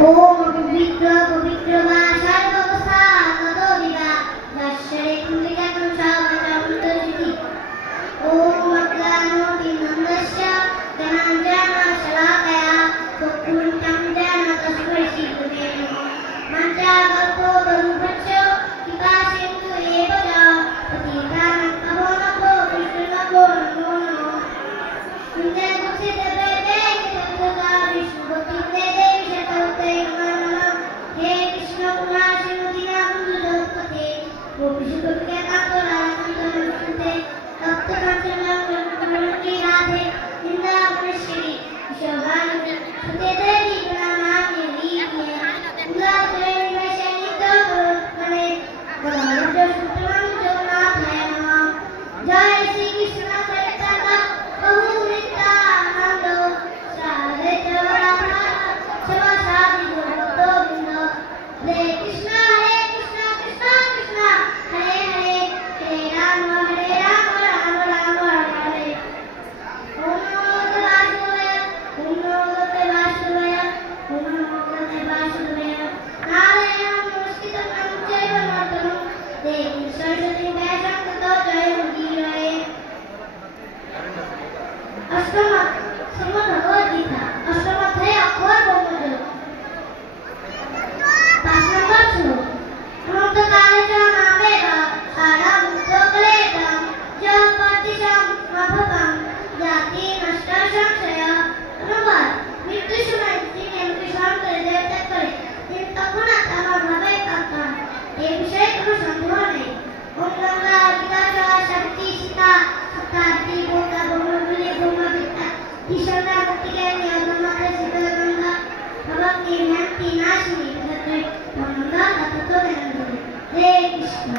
ओम पवित्र पवित्र भाषार व्यवस्था तदोदिगा दशरे कुंडिका कुंशावचमुत्तरजिति ओम अज्ञानो तिमन्दस्य ज्ञानाञ्जना शलाकया चक्षुरुन्तं ज्ञानतस्मृतिर्गुणे मञ्चागल्पो तरुभक्ष्य पिपासेन्दु एव च पतितानां अभो नभो विष्णुनभो नमो नमः कुन्दे दुःखिते वेदे चतुर्गा विष्णुपतिते देवी शतवते नमः हे कृष्ण कुमारसिंहदीना मुञ्जुदोत्पते गोपीशुकपिके कान्तरासन्तनमुच्यते तप्तकाञ्चनगङ्गोत्री राधे वृन्दावनेश्वरी विश्वभानुते सुते देवी प्रणमामि लीले उल्लासे निमेषे नित्यकरोत्तमे वरदो सुतमं जगन्नाथाय नमः जय श्री कृष्ण चैतन्य प्रभु नित्यानंद श्री राधा शिवासादि गौरवोबिंद हरे कृष्ण कृष्ण कृष्ण हरे हरे हरे राम राम राम हरे ओम नमो वासुदेवाय ओम नमो वासुदेवाय नारायणं नमस्कृतं नमः चैव नरोत्तमं देवीं सरस्वतीं व्यासं ततो जयमुदीरये अष्टम भगवद गीता अष्टम अध्याय अक्षर ब्रह्मज्ञान 5 नंबर श्लोक अनंत काले च नावेद सारा मुक्तकलेतं च पतिशं मभवं जाति नष्ट संशय অনুবাদ মৃত্যুর সময় তিনি আমাকে স্মরণ করে দেবত্যাগ করে তিনি তৎক্ষণাৎ আমার ভাবে কাঁদতাম এই বিষয়ে কোনো সন্দেহ নেই ওম গঙ্গা বিকাশ শক্তি সীতা সত্যাদি বোধা ব্রহ্মগুলি ব্রহ্মবিদ্যা ঈশ্বরদা মুক্তিজ্ঞানী অগম্যতে শীতলগঙ্গা ভগবতী ধ্যান্তি নাশিনী গঙ্গা তথা হরে কৃষ্ণ